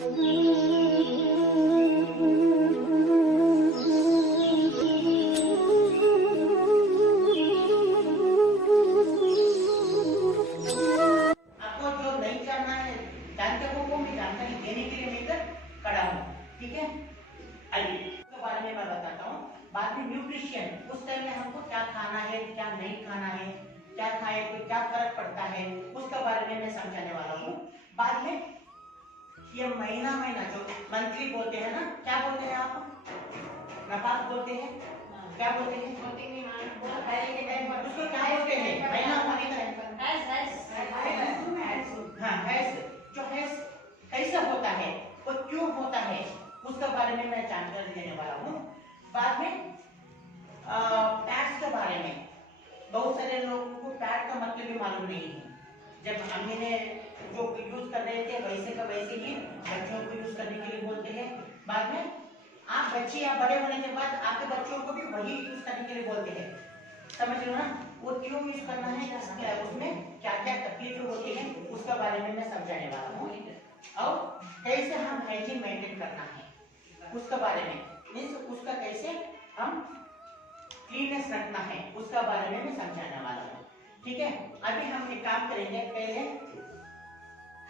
ठीक है। अभी के बारे में मैं बताता हूँ। बाद में न्यूट्रिशन, उस टाइम में हमको क्या खाना है, क्या नहीं खाना है, क्या खाए तो क्या फर्क पड़ता है, उसके बारे में मैं समझाने वाला हूँ। बाद में ये महीना महीना जो मंथली बोलते हैं ना, क्या बोलते हैं आप? नफात बोलते हैं, क्या बोलते हैं? उसको क्या बोलते हैं? महीना होने का हाँ, जो कैसा होता है, वो क्यों होता है, उसके बारे में मैं जानकारी देने वाला हूँ। बाद में पैड्स के बारे में, बहुत सारे लोगों को पैड का मतलब भी मालूम नहीं है। जब अम्मी ने जो यूज कर रहे थे वैसे का वैसे ही बच्चों को यूज करने के लिए बोलते हैं। बाद में आप बच्चे या बड़े होने के बाद आपके बच्चों को भी वही यूज करने के लिए बोलते हैं। समझ लो ना, वो क्यों यूज करना है, उसमें क्या क्या तकलीफ होती है, उसके बारे में मैं समझाने वाला हूँ। और कैसे हम हाइजीन मेंटेन करना है उसके बारे में, मीन्स उसका कैसे हम क्लीननेस रखना है उसका बारे में मैं समझाने वाला हूँ। ठीक है। अभी हम एक काम करेंगे, पहले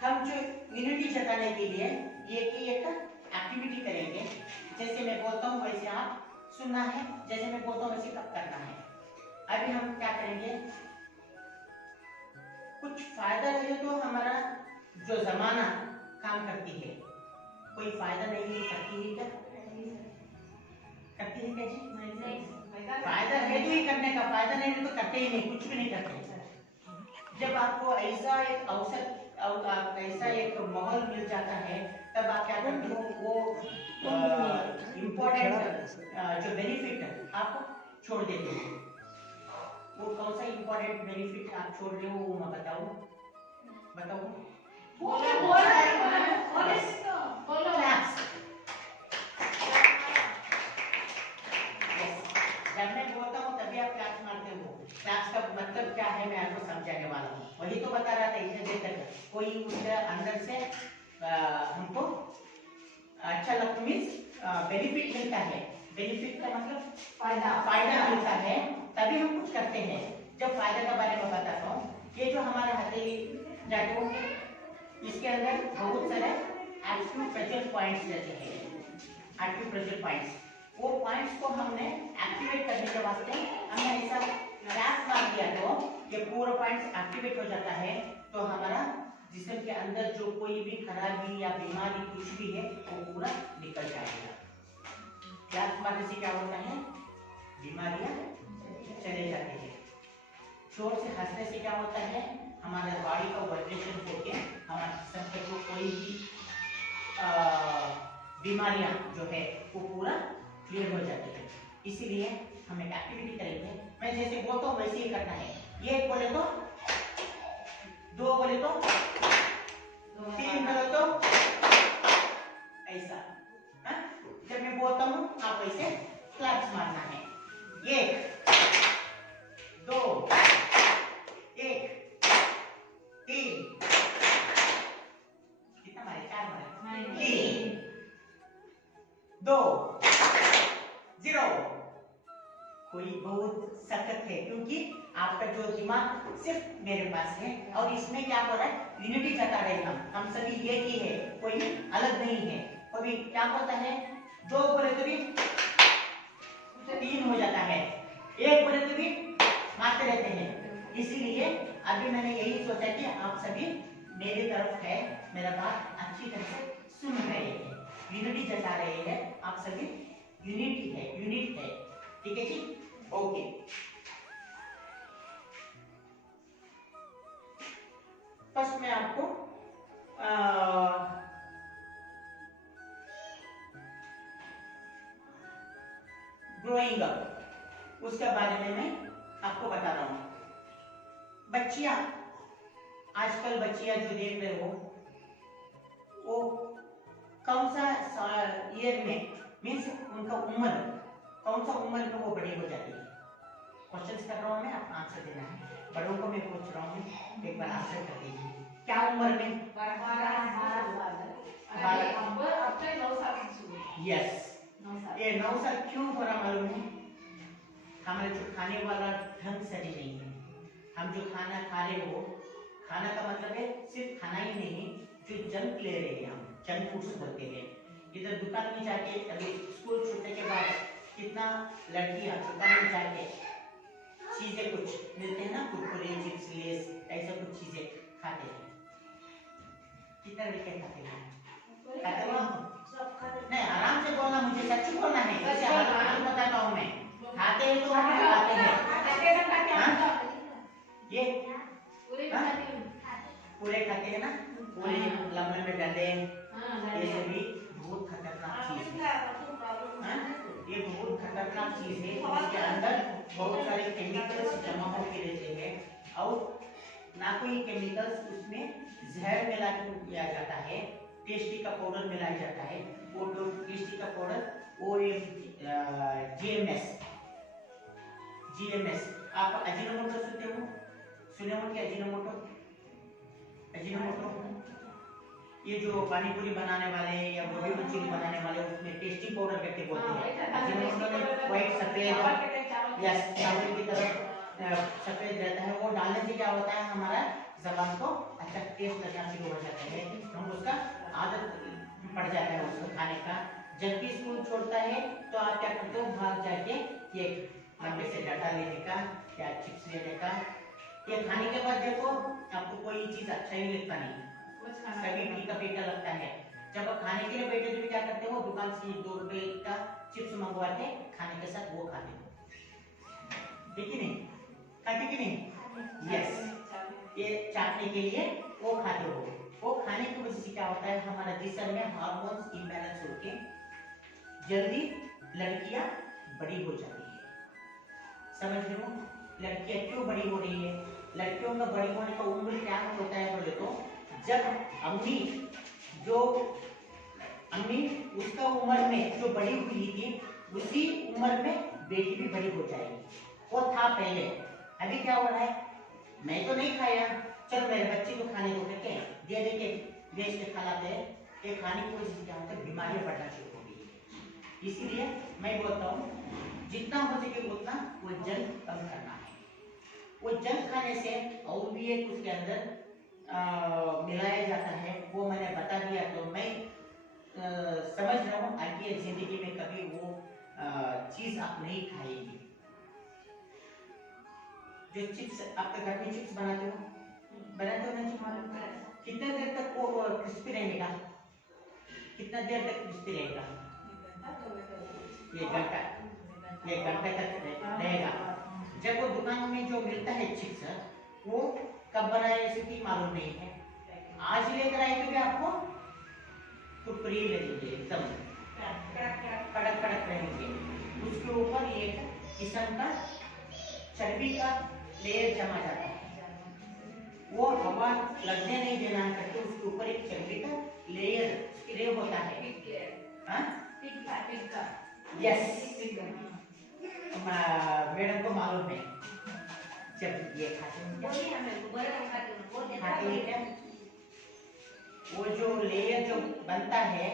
हम जो यूनिटी जताने के लिए ये की एक एक्टिविटी करेंगे। जैसे मैं बोलता हूँ वैसे आप सुनना है, जैसे मैं बोलता हूँ वैसे कब करना है। अभी हम क्या करेंगे, कुछ फायदा रहे तो हमारा जो जमाना काम करती है, कोई फायदा नहीं करती है क्या? करती है क्या जी? फायदा है तो ही करने का, फायदा नहीं है तो करते ही नहीं, कुछ भी नहीं करते। जब आपको ऐसा एक अवसर और ऐसा एक माहौल मिल जाता है, तब आप क्या करते हो, वो इम्पोर्टेंट जो बेनिफिट आप छोड़ देते हो। वो कौन सा इम्पोर्टेंट बेनिफिट आप छोड़ रहे हो, वो मैं बताऊं? क्लास। जब मैं बोलता हूँ तभी आप क्लास मारते हो। क्लास का मतलब क्या है मैं आपको समझाने वाला हूँ। वही तो बता रहा था इतने देर तक, कोई उसके अंदर से हमको अच्छा लगता, मीन्स बेनिफिट मिलता है। बेनिफिट का मतलब फायदा मिलता है, तभी हम कुछ करते हैं। जब फायदा के बारे में बताता हूँ, ये जो हमारे हथेली जाते हैं, इसके अंदर बहुत सारे एक्टिव प्रेशर पॉइंट्स रहते हैं। एक्टिव प्रेशर पॉइंट्स, वो पॉइंट्स को हमने एक्टिवेट करने के वास्ते हमने ऐसा रैप मार दिया तो ये पूरा पॉइंट्स एक्टिवेट हो जाता है। तो हमारा जिस्म के अंदर जो कोई भी खराबी या बीमारी कुछ भी है वो पूरा निकल जाएगा। क्लास मारने से क्या होता है, बीमारियां चले जाती है। जोर से हंसने से क्या होता है, हमारे बॉडी का वाइब्रेशन होके हमारे जिस्म के जो कोई भी बीमारियां जो है वो पूरा क्लियर हो जाती है। इसीलिए हम एक एक्टिविटी करेंगे, मैं जैसे बोलता हूँ वैसे ही करना है। ये बोले तो, दो बोले तो, तीन बोले तो ऐसा। जब मैं बोलता हूँ आप वैसे क्लैप्स मारना है। एक, दो, एक, तीन, कितना मारे? चार मारे। तीन, दो, जीरो। कोई बहुत सख्त है क्योंकि आपका जो दिमाग सिर्फ मेरे पास है और इसमें क्या हो रहा है, यूनिटी जता रहे हम सभी एक ही है, कोई अलग नहीं है। कभी क्या होता है, दो बोले तो भी तीन हो जाता है, एक बोले तो भी मारते रहते हैं। इसीलिए अभी मैंने यही सोचा कि आप सभी मेरी तरफ है, मेरा बात अच्छी तरह से सुन रहे हैं, यूनिटी जता रहे हैं, आप सभी यूनिटी है, यूनिट है। ठीक है जी, ओके। फर्स्ट मैं आपको ग्रोइंग अप उसके बारे में मैं आपको बता रहा हूँ। बच्चियां, आजकल बच्चियां जो देख रहे हो वो कौन सा ईयर में, मीन्स उनका उम्र कौन सा उम्र में वो बड़ी हो जाती है। क्वेश्चन कर रहा हूँ मैं, आप आंसर देना है। बड़ों को मैं पूछ रहा हूँ, एक बार आंसर कर दीजिए। क्या उम्र में? 12 यस, ये 9 साल क्यों हो रहा मालूम है? हमारे जो खाने वाला ढंग सही नहीं है। हम जो खाना खा रहे हो, खाना का मतलब है सिर्फ खाना ही नहीं, जो जंक ले रहे हैं हम, जंक फूड्स बोलते हैं। इधर दुकान में जाके, अभी स्कूल छूटने के बाद कितना लड़कियां दुकान में जाके चीजें कुछ मिलते हैं ना, कुरकुरे, चिप्स, लेस, ऐसा कुछ चीजें खाते हैं। कितना लड़के खाते हैं? खाते हो आप? नहीं, आराम से बोलना, मुझे सच बोलना है, जैसे आराम बताता हूँ मैं। खाते हैं तो हम खाते हैं। ये पूरे खाते हैं ना, पूरे लंबे में डंडे, ये सभी बहुत खतरनाक चीज है। ये बहुत खतरनाक चीज है, इसके अंदर बहुत सारे केमिकल्स जमा होकर रहते हैं और ना कोई केमिकल्स उसमें जहर मिला दिया जाता है, टेस्टी का पाउडर मिलाया जाता है। वो टेस्टी का पाउडर वो जीएमएस, आप अजीनोमोटो सुने हो क्या? अजीनोमोटो ये जो पानी पूरी बनाने वाले या गोभी मंचूरी बनाने वाले उसमें टेस्टी पाउडर करके बोलते हैं। अजीनोमोटो में व्हाइट सफेद या चावल की तरह सफेद रहता है, वो डालने से क्या होता है, हमारा जबान को अच्छा टेस्ट लगना शुरू हो जाता है, हम उसका आदत पड़ जाता है उसको खाने का। जब भी स्कूल छोड़ता है तो आप क्या करते हो, भाग जाके केक लंबे से डाटा लेने का या चिप्स लेने का। ये खाने के बाद देखो आपको कोई चीज अच्छा ही लगता नहीं, सभी फीका फीका लगता है। जब आप खाने के लिए बैठे तो क्या करते हो, दुकान से 2 रुपए का चिप्स मंगवाते खाने के साथ वो खाते हो, ठीक है नहीं? खाते कि नहीं? यस, ये चाटने के लिए वो खाते हो। वो खाने की वजह से क्या होता है, हमारा जिस्म में हार्मोन्स इम्बैलेंस होके जल्दी लड़कियां बड़ी हो जाती है। समझ रहे हो? लड़कियां क्यों बड़ी हो रही है? लड़कियों का बड़ी होने का उम्र क्या होता है बोले तो, जब अम्मी उसका उम्र में जो बड़ी हुई थी, उसी उम्र में बेटी भी बड़ी हो जाएगी। वो था पहले, अभी क्या हो रहा है, मैं तो नहीं खाया, चल मेरे बच्चे को खाने को करके दे दे के बेच के खिलाते हैं। ये खाने की वजह से क्या होता है, बीमारियां बढ़ना शुरू हो गई है। इसीलिए मैं बोलता हूँ जितना हो सके उतना वो जंक कम करना है। वो जंक खाने से और भी एक उसके अंदर मिलाया जाता है, वो मैंने बता दिया, तो मैं समझ रहा हूँ आगे जिंदगी में कभी वो चीज आप नहीं खाएंगे। जो चिप्स आपके घर में चिप्स बनाते हो ना, कितना देर तक वो क्रिस्पी रहेगा? कितना देर तक क्रिस्पी रहेगा? एक घंटा तक रहेगा। जब वो दुकान में जो मिलता है चिप्स, वो कब बनाए रेसिपी मालूम नहीं है, आज लेकर आए तो भी आपको कुरकुरे लगेंगे, एकदम कड़क कड़क रहेंगे। उसके ऊपर एक किस्म का चर्बी का लेयर जमा जाता है, वो हवा लगने नहीं देना करके उसके ऊपर एक चर्बी का लेयर स्प्रे होता है। यस, मैडम को मालूम है, जब ये खाते हैं क्या, वो जो लेयर जो बनता है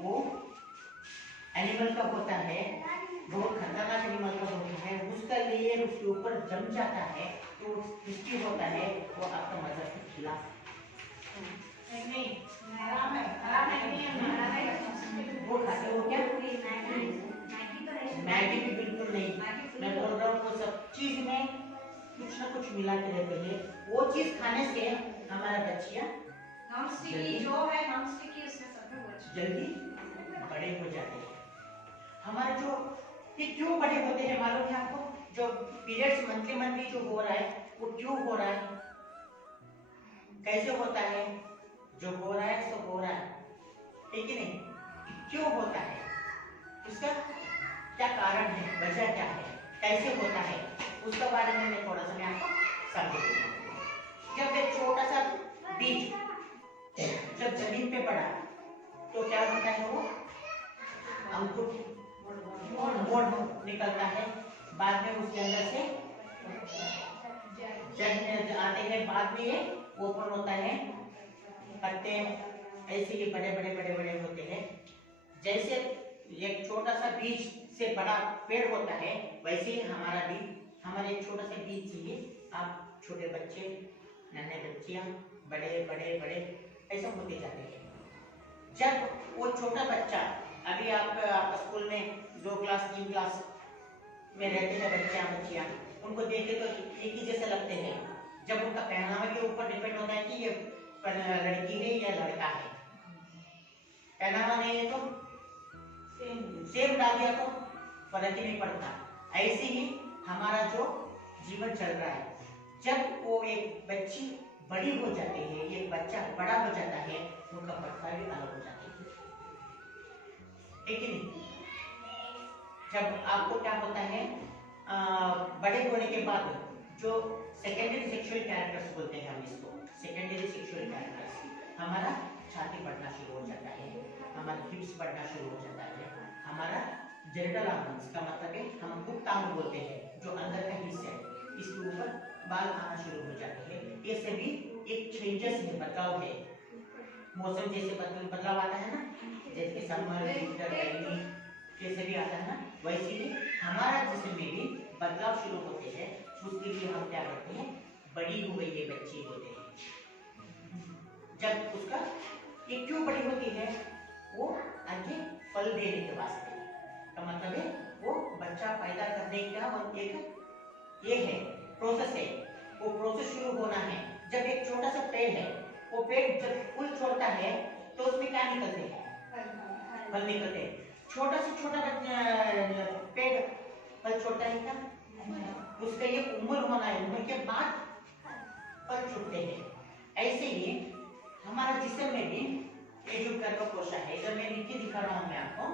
वो एनिमल का होता है, बहुत खतरनाक एनिमल का होता है, उसका लेयर उसके ऊपर जम जाता है तो क्रिस्पी होता है, वो आपका मजा से खिला नहीं। वो खाते हो क्या? मैगी भी बिल्कुल नहीं, मैं बोल रहा हूँ वो सब चीज में कुछ ना कुछ मिला के रहते हैं। वो चीज खाने से हमारा बच्चियां जल्दी बड़े हो जाते हैं। हमारे जो ये क्यों बड़े होते हैं मालूम है आपको? जो पीरियड्स मंथली जो हो रहा है वो क्यों हो रहा है, कैसे होता है? जो हो रहा है सो हो रहा है, ठीक है नहीं? क्यों होता है, उसका क्या कारण है, वजह क्या है, कैसे होता है, उसके बारे में मैं थोड़ा सा मैं आपको समझाऊंगा। जब एक छोटा सा बीज जब जमीन पे पड़ा तो क्या होता है, वो अंकुर मोड़ निकलता है, बाद में उसके अंदर से जड़ आते हैं, बाद में ये ओपन होता है, पत्ते ऐसे ही बड़े बड़े होते हैं। जैसे छोटा सा बीज से बड़ा पेड़ होता है, वैसे ही हमारा भी हमारे एक छोटा सा बीज से ही आप छोटे बच्चे, नन्हे बच्चियां, बड़े बड़े बड़े ऐसा होते जाते हैं। जब वो छोटा बच्चा, अभी आप स्कूल में 2 क्लास 3 क्लास में रहते हैं बच्चियां, उनको देखे तो एक ही जैसे लगते हैं। जब उनका पहनावा के ऊपर डिपेंड होता है कि ये लड़की है या लड़का है। पहनावा नहीं है तो सेम डाल दिया तो फर्क ही नहीं पड़ता। ऐसे ही हमारा जो जीवन चल रहा है, जब वो एक बच्ची बड़ी हो जाती है, ये बच्चा बड़ा हो जाता है, उनका पट्टा भी अलग हो जाता है कि नहीं? जब आपको क्या होता है, बड़े होने के बाद जो सेकेंडरी सेक्सुअल कैरेक्टर्स बोलते हैं, हम इसको सेकेंडरी सेक्सुअल कैरेक्टर्स, हमारा छाती बढ़ना शुरू हो जाता है, हमारा हिप्स बढ़ना शुरू हो जाता है, हमारा जेनिटल ऑर्गन्स का मतलब है हम गुप्तांग बोलते हैं, जो अंदर का हिस्सा है, इसके ऊपर बाल आना शुरू हो जाते हैं। ये सभी एक चेंजेस है, बदलाव है। मौसम जैसे बदलाव आता है ना, जैसे समर विंटर गर्मी जैसे भी आता है ना, वैसे ही हमारा जिस्म में भी बदलाव शुरू होते हैं। उसके लिए हम क्या करते हैं, बड़ी हो गई ये बच्ची होते हैं। जब उसका ये क्यों बड़ी होती है, वो आगे फल देने के वास्ते का मतलब है वो बच्चा पैदा करने का और एक ये है प्रोसेस है, वो प्रोसेस शुरू होना है। जब एक छोटा सा पेड़ है, वो पेड़ जब फूल छोड़ता है तो उसमें क्या निकलते हैं, फल निकलते हैं। छोटा से छोटा पेड़ फल छोड़ता है क्या? उसका ये उम्र होना है, उम्र के बाद फल छूटते हैं। ऐसे ही हमारा जिस्म में भी ये जो गर्भकोश है, इधर मैं नीचे दिखा रहा हूं मैं आपको,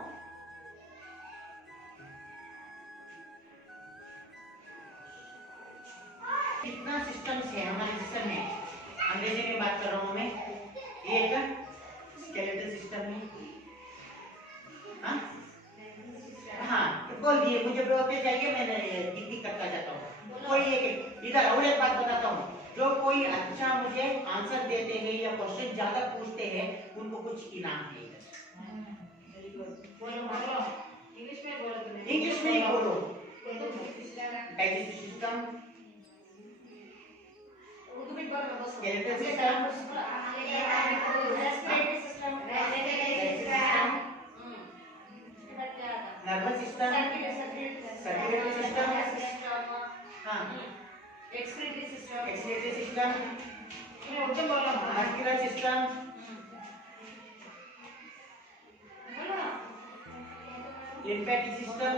कितना सिस्टम्स है हमारे जिस्म में। अंग्रेजी में बात कर रहा हूं मैं, ये एक स्केलेटल सिस्टम है। हाँ बोल दिए, मुझे बोलते जाइए, मैं टिक करता जाता हूँ। कोई एक इधर और एक बात बताता हूँ, जो कोई अच्छा मुझे आंसर देते हैं या क्वेश्चन ज्यादा पूछते हैं, उनको कुछ इनाम है। इंग्लिश में ही बोलो। Digestive system, skeletal system, nervous system, circulatory system, हाँ, excretory system, muscular system, lymphatic system,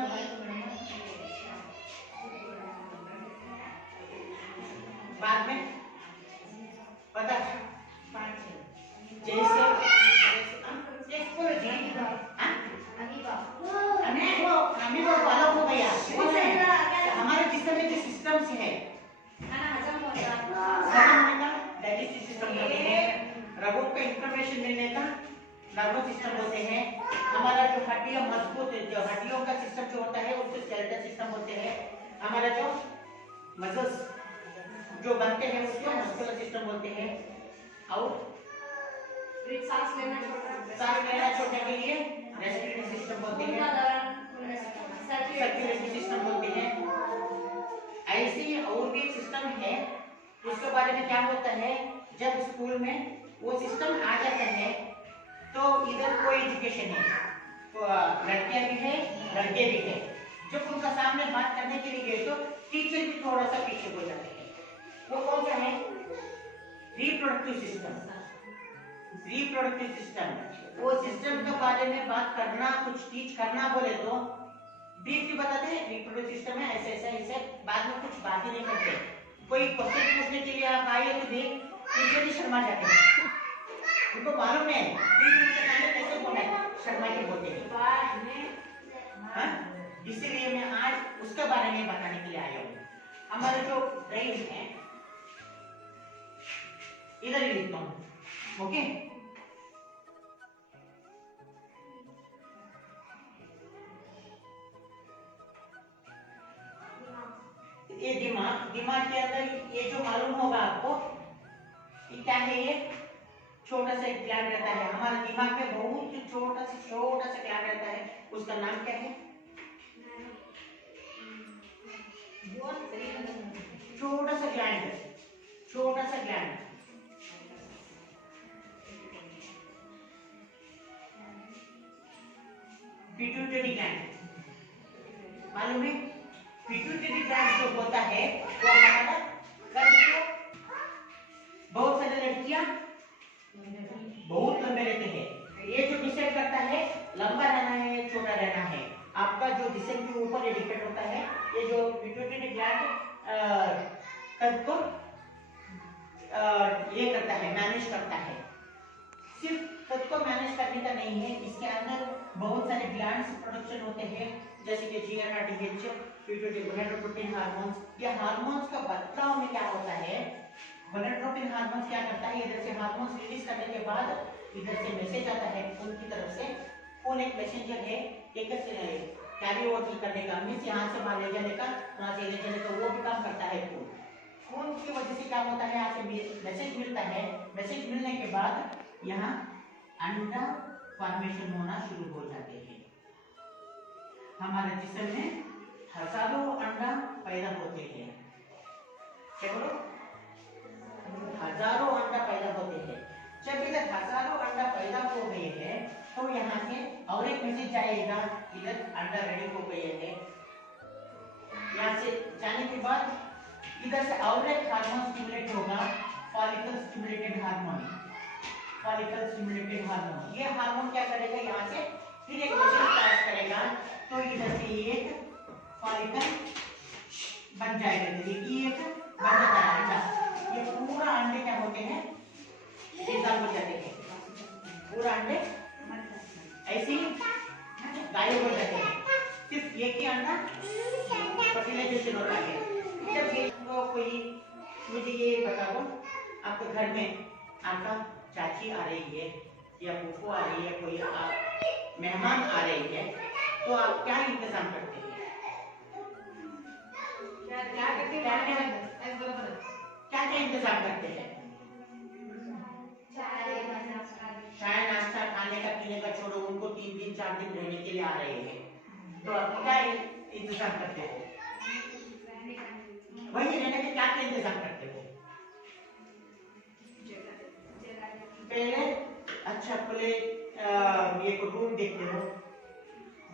बाद में पता जैसे अलग हो गया। हमारे जिस्म में जो सिस्टम्स है, डाइजेस्टिव सिस्टम होते हैं, रगों का इंफॉर्मेशन मिलने का नर्वस सिस्टम होते हैं, हमारा जो हड्डियां मजबूत है, जो हड्डियों का सिस्टम जो होता है उसको स्केलेटल सिस्टम होते हैं, हमारा जो मसल्स जो बनते हैं उसको मस्कुलर सिस्टम बोलते हैं, और सांस लेना छोड़ने के लिए रेस्पिरेटरी सिस्टम बोलते हैं, सर्कुलेटरी सिस्टम बोलते हैं। ऐसे ही और भी एक सिस्टम है, उसके बारे में क्या होता है, जब स्कूल में वो सिस्टम आ जाता है तो इधर कोई एजुकेशन है, तो लड़कियां भी है लड़के भी है, जब उनका सामने बात करने के लिए गए तो टीचर भी थोड़ा सा पीछे हो जाते हैं। वो कौन सा है, रिप्रोडक्टिव सिस्टम। रिप्रोडक्टिव सिस्टम, वो सिस्टम के बारे में बात करना, कुछ टीच करना बोले तो ब्रीफली बताते हैं, रिप्रोडक्टिव सिस्टम है ऐसे ऐसे ऐसे, बाद में कुछ बात ही नहीं करते। कोई क्वेश्चन पूछने के लिए आप आए तो देख टीचर ही शर्मा जाते हैं, उनको मालूम नहीं कैसे बोलना, शर्मा के बोलते हैं। इसीलिए मैं आज उसके बारे में बताने के लिए आया हूँ। हमारे जो ब्रेन है, इधर ही लिखता हूँ, ओके। ये दिमाग के अंदर ये जो मालूम होगा आपको, ये क्या है, ये छोटा सा ग्लैंड रहता है। हमारे दिमाग में बहुत छोटा सा ग्लैंड रहता है, उसका नाम क्या है? छोटा सा ग्लैंड, छोटा सा ग्लैंड। पिट्यूटरी ग्लैंड, मालूम है? पिट्यूटरी ग्लैंड जो होता है वो हमारा बहुत सारी लड़कियां बहुत लंबे रहते हैं। ये जो डिसाइड करता है लंबा रहना है छोटा रहना है, आपका जो जिस्म के ऊपर ये डिपेंड होता है। ये जो पिट्यूटरी ग्लैंड कद को ये करता है, मैनेज करता है। सिर्फ कद को मैनेज करने का नहीं है, इसके अंदर बहुत सारे ग्लैंड्स प्रोडक्शन होते हैं, जैसे कि GnRH, पिट्यूटरी गोनाडोट्रोपिन हार्मोन्स। ये हार्मोन्स का बदलाव में क्या होता है? गोनाडोट्रोपिन हार्मोन्स क्या करता है, इधर से हार्मोन्स रिलीज करने के बाद इधर से मैसेज आता है खून की तरफ से। खून एक मैसेंजर है, एक कैरी ओवर करने का, मींस यहाँ से वहां ले जाने का, वहां से ले जाने का, वो भी काम करता है खून। खून की वजह से क्या होता है, यहाँ से मैसेज मिलता है। मैसेज मिलने के बाद यहाँ अंडा फॉर्मेशन होना शुरू हो जाते हैं। हमारे जिस्म में हजारों अंडा पैदा होते हैं। क्या बोलो? हजारों अंडा पैदा होते हैं। जब इधर हजारों अंडा पैदा हो गए हैं तो यहाँ से और एक मैसेज जाएगा, इधर अंडा रेडी हो गए हैं। यहाँ से जाने के बाद इधर से और एक हार्मोन स्टिमुलेट होगा, follicle stimulated hormone. Follicle stimulated hormone, ये हार्मोन क्या करेगा, यहाँ से फिर एक मैसेज पास करेगा, तो इधर से एक फॉलिकल बन जाएगा। देखिए एक बन जाता है अंडा। ये पूरा अंडे क्या होते हैं, डिसॉल्व हो जाते हैं। पूरा अंडे ऐसे ही गायब हो जाते हैं, सिर्फ एक ही अंडा फर्टिलाइजेशन होता है। जब ये तो कोई मुझे ये बता दो, आपके घर में आपका चाची आ रही है या फूफू आ रही है, कोई मेहमान आ रही है, तो आप क्या इंतजाम करते हैं? क्या क्या इंतजाम करते हैं? चाय नाश्ता खाने का पीने का छोड़ो, उनको 3 दिन 4 दिन रहने के लिए आ रहे हैं, तो आप क्या इंतजाम करते हो? वही रहने के क्या क्या इंतजाम करते हो? पहले अच्छा पहले एक रूम देखते हो,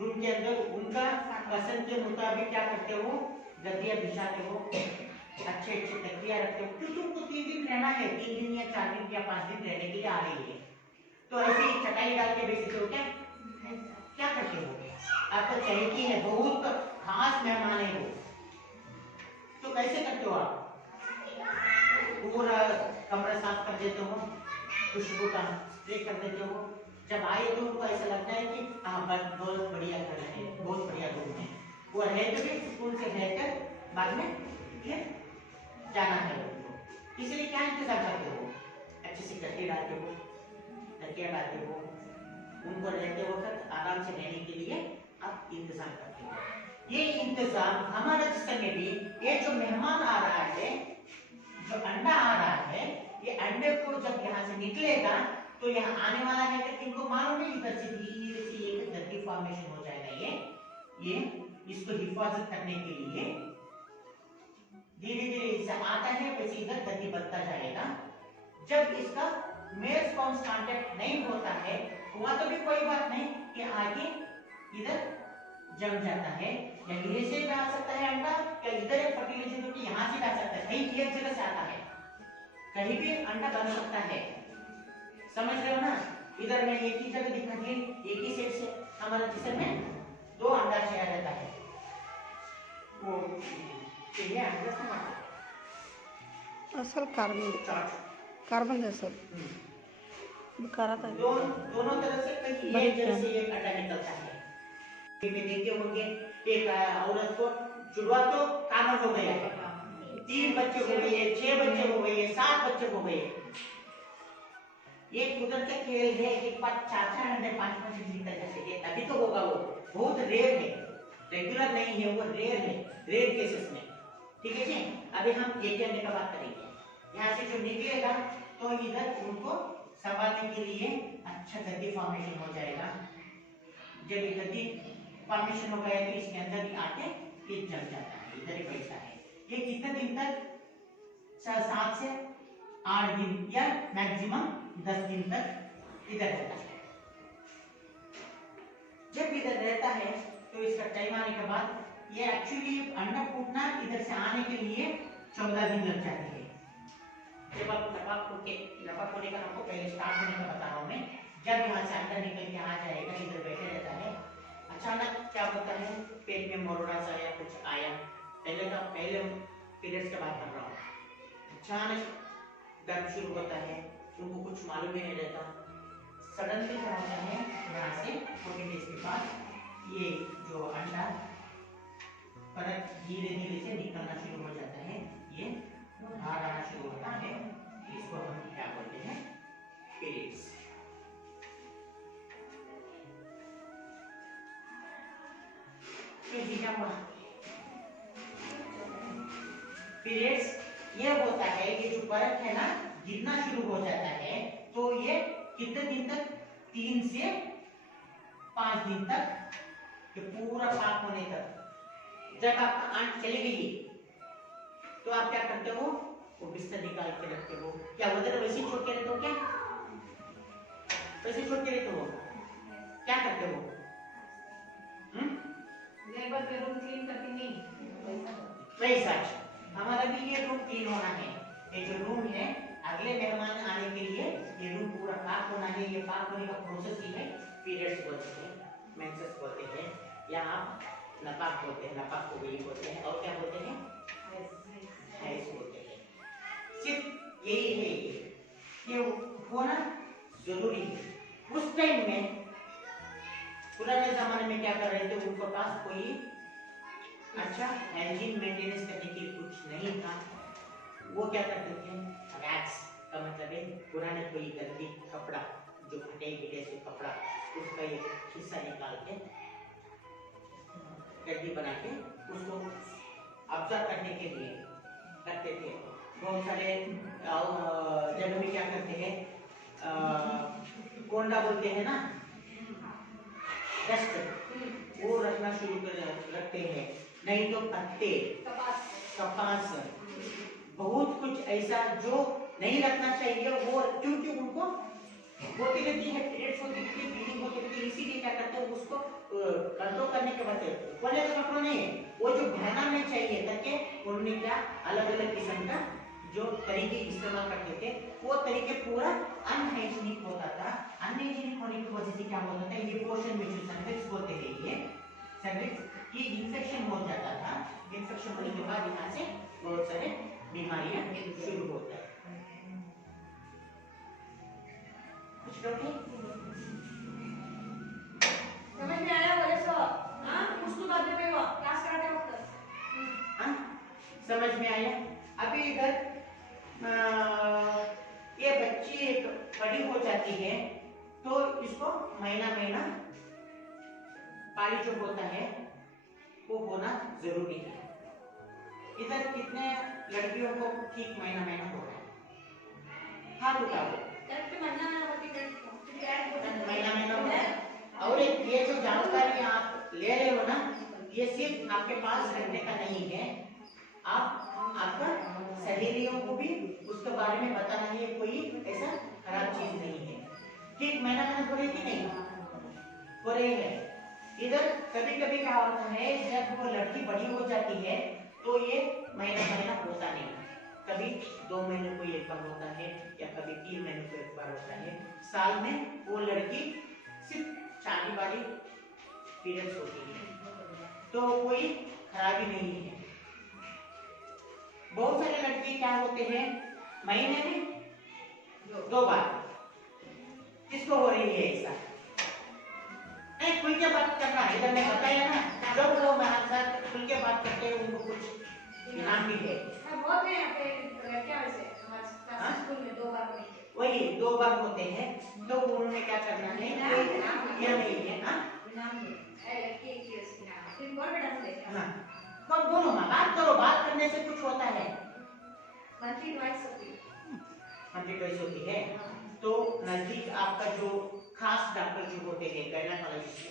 रूम के अंदर उनका पसंद के मुताबिक क्या करते हो, गद्दियां बिछाते हो, अच्छे अच्छे तकिया रखते हो, क्योंकि उनको 3 दिन रहना है, 3 दिन या 4 दिन या 5 दिन रहने के लिए आ रही है, तो ऐसे ही चटाई डाल के बेचते हो। क्या क्या करते हो? आपका चहेती है, बहुत खास मेहमान है वो, तो कैसे करते हो आप? पूरा कमरा साफ कर देते हो, खुशबू का स्प्रे कर देते हो, जब आए तो उनको ऐसा लगता है कि हाँ बस बहुत बढ़िया घर है, बहुत बढ़िया रूम है, वो रहते भी सुकून से रहकर बाद में फिर जाना है उनको। इसलिए क्या इंतजार करते हो? अच्छे से गद्दे डालते हो, तकिया डालते हो, उनको रहते वक्त आराम से रहने के लिए आप इंतजाम करते हो। ये इंतजाम हमारे जिस्म में भी, ये जो मेहमान आ रहा है, जो अंडा आ रहा है, ये अंडे को जब यहाँ से निकलेगा तो यहाँ आने वाला है, तो इनको मालूम है इधर से धीरे से एक गद्दी फॉर्मेशन हो जाएगा। ये इसको हिफाजत करने के लिए धीरे धीरे इससे आता है, वैसे इधर गद्दी बढ़ता जाएगा। जब इसका मेल स्पर्म्स कांटेक्ट नहीं होता है, हुआ तो भी कोई बात नहीं कि आगे इधर जम जाता है, या धीरे से भी आ सकता है अंडा, या इधर एक फर्टिलाइजेशन होकर यहाँ से भी आ सकता है, कहीं एक जगह से आता है, कहीं भी अंडा बन सकता है। समझ रहे हो ना? इधर में एक ही जगह दिखा दी, एक ही सेट से हमारे जिस्म में 2 अंडा छाया रहता है, वो ये अंडा से असल कार्बन असल दोनों तरफ से कहीं एक जगह से एक अंडा निकलता है। देखे होंगे एक औरत को जुड़वा तो कामन हो गया है, 3 बच्चे हो गए, 6 बच्चे हो गए, 7 बच्चे हो गए। ये कुदरत का खेल है, एक बार 4-4 अंडे 5-5 निकल जाते, तभी तो होगा। वो बहुत रेयर है, रेगुलर नहीं है, वो रेयर है, रेयर केसेस में। ठीक है जी, अभी हम एक अंडे का बात करेंगे। यहाँ से जो निकलेगा तो इधर उनको संभालने के लिए अच्छा गद्दी फॉर्मेशन हो जाएगा। जब इधर भी फॉर्मेशन हो गया तो इसके अंदर भी आके ये जम जाता है, इधर ही बैठता है। ये कितने दिन तक? 7 से 8 दिन या मैक्सिमम 10 दिन तक इधर रहता है। जब इधर रहता है तो इसका टाइम आने के बाद ये एक्चुअली अंडा फूटना इधर से आने के लिए 14 दिन लग जाते हैं। जब आप लपा खोले का आपको पहले स्टार्ट होने का बता रहा हूँ मैं। जब यहाँ से अंडा निकल के आ जाएगा, इधर बैठे रहता है, अचानक क्या होता है, पेट में मरोड़ा सा या कुछ आया, पहले पीरियड्स के बाद कर रहा हूँ, अचानक दर्द शुरू होता है, उनको कुछ मालूम ही नहीं रहता। सडनली क्या होता है, यहाँ से 14 डेज के बाद ये जो अंडा परत धीरे धीरे से निकलना शुरू हो जाता है, ये बाहर आना शुरू होता है, इसको हम क्या बोलते हैं, पीरियड्स। पीरियड्स ये होता है, ये जो परत है ना गिरना शुरू हो जाता है, तो ये कितने दिन तक? 3 से 5 दिन तक, ये पूरा साफ होने तक। जब आपका आंट चली गई तो आप क्या करते हो, वो बिस्तर निकाल के रखते हो। क्या उधर वैसे छोड़ के रहते हो? क्या वैसे छोड़ के रहते हो? क्या करते हो? रूम क्लीन करती नहीं वैसा हमारा भी ये रूम क्लीन होना है। ये जो रूम है, अगले मेहमान आने के लिए ये रूम पूरा पाक होना है। ये पाक होने का प्रोसेस ही है पीरियड्स बोलते हैं, मेंसेस बोलते हैं, या आप नपाक बोलते हैं, नपाक को भी बोलते हैं, और क्या बोलते हैं, हैज बोलते हैं। सिर्फ यही है, ये होना जरूरी है। उस टाइम में पुराने जमाने में क्या कर रहे थे, उनके पास कोई अच्छा हाइजीन मेंटेनेंस करने के लिए कुछ नहीं था। वो क्या करते थे, रैक्स का मतलब है पुराने कोई गंदी कपड़ा, जो फटे गिटे से कपड़ा, उसका एक हिस्सा निकाल के गद्दी बना के उसको ऑब्जर्व करने के लिए करते थे। बहुत सारे जगह में क्या करते हैं, कोंडा बोलते हैं ना, डस्ट, वो रखना शुरू कर रखते हैं। नहीं तो पत्ते, कपास, बहुत कुछ ऐसा जो नहीं रखना चाहिए, वो क्योंकि उनको होती रहती है, पीरियड्स होती रहती है, ब्लीडिंग होती रहती है, इसीलिए क्या करते हैं, उसको कंट्रोल करने के बाद कोने का कंट्रोल नहीं है, वो जो बहना नहीं चाहिए करके उन्होंने क्या अलग अलग किस्म का जो तरीके इस्तेमाल करते थे, वो तरीके पूरा अनहाइजीनिक होता था। अनहाइजीनिक होने की वजह से क्या होता था, ये पोर्शन में जो सर्विक्स होते हैं, ये सर्विक्स की इंफेक्शन हो जाता था। इंफेक्शन होने के बाद यहाँ से बहुत सारे बीमारियां शुरू होता है। कुछ लोग समझ में आया बोले सो? हाँ, उसको बाद में वो क्लास कराते वक्त हाँ समझ में आया। अभी इधर ये बच्ची एक बड़ी हो जाती है तो इसको महीना महीना पाली जो होता है वो होना जरूरी है। इधर कितने लड़कियों को ठीक महीना महीना हो रहा है? हाथ उठाओ। करेक्ट महीना महीना हो रहा है। और ये जो जानकारी आप ले रहे हो ना, ये सिर्फ आपके पास रखने का नहीं है, आप आपका सहेलियों को भी उसके बारे में बताना है। कोई ऐसा खराब चीज नहीं है। ठीक महीना हो रही कि नहीं हो रही है। इधर कभी कभी क्या होता है, जब वो लड़की बड़ी हो जाती है तो ये महीना महीना होता नहीं, कभी 2 महीने को एक बार होता है या कभी 3 महीने को एक बार होता है। साल में वो लड़की सिर्फ 4 बार पीरियड्स होती है, तो कोई खराबी नहीं है। बहुत सारे लड़के क्या होते हैं, महीने में 2 बार। किसको हो रही है ऐसा? नहीं, खुल के बात करना है। इधर मैं बताया ना, जब वो हमारे साथ खुल के बात करते हैं उनको कुछ इनाम भी है। बहुत है यहाँ पे लड़कियाँ वैसे हमारे स्कूल में 2 बार होती है। वही 2 बार होते हैं, तो उन्होंने क्या करना है, या नहीं है ना, हाँ कौन बोलो ना, बात करो, बात करने से कुछ होता है। मंथली ट्वाइस होती है। मंथली ट्वाइस होती है। तो नजदीक आपका जो खास डॉक्टर जो होते हैं गायनेकोलॉजिस्ट,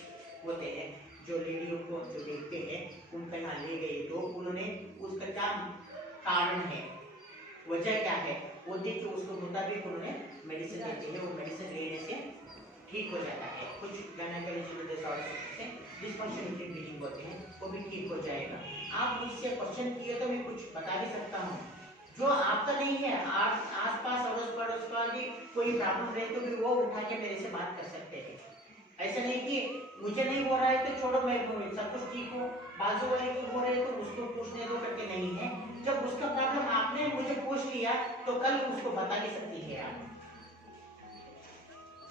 होते हैं, जो लेडियों को जो देखते हैं उनका यहाँ ले गए तो उन्होंने उसका क्या कारण है, वजह क्या है, वो देख के उसके मुताबिक उन्होंने मेडिसिन देते हैं। वो मेडिसिन लेने से ठीक हो जाता है। कुछ गायनेकोलॉजिकल डिसऑर्डर से डिस्फंक्शन ब्लीडिंग होते हैं, वो भी ठीक हो जाएगा। आप मुझसे क्वेश्चन किए तो मैं कुछ बता भी सकता हूँ जो आपका नहीं है। आप आस पास अड़ोस पड़ोस का भी कोई प्रॉब्लम रहे तो भी वो उठा के मेरे से बात कर सकते हैं। ऐसा नहीं कि मुझे नहीं हो रहा है तो छोड़ो, मैं सब कुछ ठीक हो, बाजू वाले को हो रहे तो उसको पूछने दो करके नहीं है। जब उसका प्रॉब्लम आपने मुझे पूछ लिया तो कल उसको बता भी सकती है आप।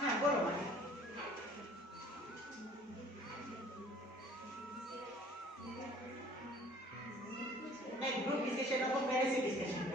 हाँ बोलो मानी। नहीं, ग्रुप डिस्कशन को मेरे से डिस्कशन